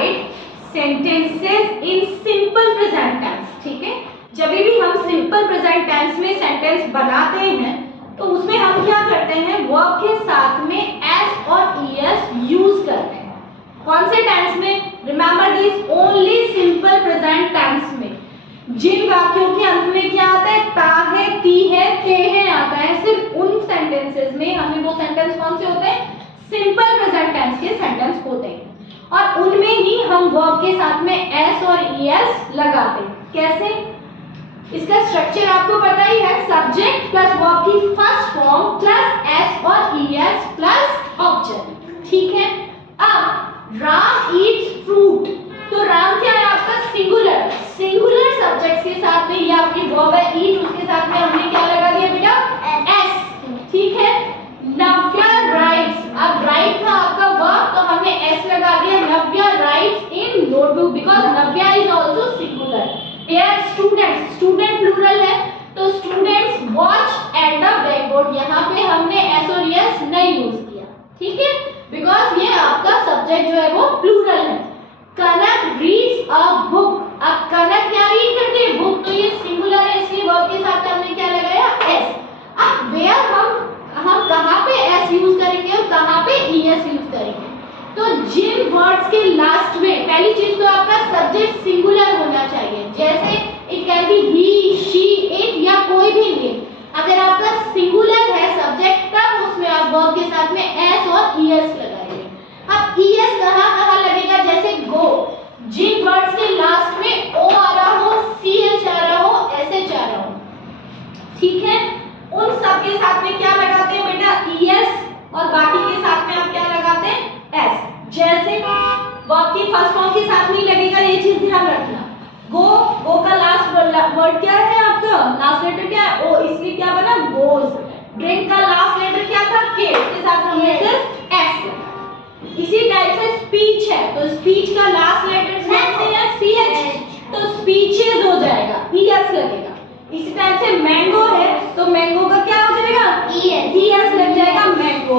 Right sentences in simple present tense, ठीक है। जब भी हम सिंपल प्रेजेंट टेंस में सेंटेंस बनाते हैं तो उसमें हम क्या करते हैं, वर्ब के साथ में एस और ईएस यूज करते हैं। कौन से टेंस में? Remember this, only simple present tense में। जिन वाक्यों के अंत में क्या आता है, ता है, ती है, ते है आता है, सिर्फ उन सेंटेंसेस में हमें वो सेंटेंस कौन से होते हैं, सिंपल प्रेजेंट टेंस के सेंटेंस होते हैं, और उनमें ही हम वर्ब के साथ में एस और ईएस लगाते हैं। कैसे? इसका स्ट्रक्चर आपको पता ही है, सब्जेक्ट प्लस वर्ब की फर्स्ट फॉर्म प्लस एस और ईएस प्लस ऑब्जेक्ट, ठीक है। अब राम ईट्स फ्रूट, तो राम क्या है आपका, सिंगुलर, सिंगुलर सब्जेक्ट के साथ में ये आपकी वर्ब है ईट, उसके साथ में हमने क्या लगा दिया बेटा, एस, ठीक है। नव्या राइट्स, अब राइट था आपका वर्ब तो हमने एस लगा दिया, Navya writes in notebook because Navya is also singular. Here students, student plural है तो students watch at the blackboard, यहाँ पे हमने एस और एस नहीं यूज किया, ठीक है, बिकॉज ये आपका सब्जेक्ट जो है वो प्लूरल है। कनक रीड्स अ बुक, अब कनक क्या रीड करते हैं, बुक, तो ये सिंगुलर है इसलिए वर्ब के साथ हमने क्या लगाया, एस। अब वेयर हम कहाँ पे एस यूज करेंगे और कहाँ पे ईएस यूज करेंगे, तो जिन वर्ड्स के लास्ट में, पहली चीज तो आपका सब्जेक्ट सिंगुलर होना चाहिए, जैसे it can be he, she, it या कोई भी नेम। अगर आपका सिंगुलर है सब्जेक्ट तब उसमें आप वर्ब के साथ में एस और ईएस लगाएंगे। अब ईएस कहाँ लगेगा, जैसे गो, जिन वर्ड्स के लास्ट में ओ आ रहा हो, सीएच आ रहा हो, एसएच आ रहा हो, ठीक है, उन सब के साथ में क्या लगाते हैं बेटा, ईएस, और बाकी के साथ में आप क्या लगाते हैं, एस। जैसे वर्ब की फर्स्ट फॉर्म के साथ नहीं लगेगा, ये चीज ध्यान रखना। गो, गो का लास्ट वर्ड क्या है आपका, लास्ट लेटर क्या है, ओ, इसलिए क्या बना, गोज। ड्रिंक का लास्ट लेटर क्या था, के, उसके साथ हमने सिर्फ एस लगा। इसी टाइप से स्पीच है तो स्पीच का लास्ट लेटर कौन से है, सीएच, तो स्पीचेस हो जाएगा, ईएस लगेगा। इसी टाइप से मैंगो है तो मैंगो का क्या हो जाएगा, ईएस लग जाएगा, मैंगो।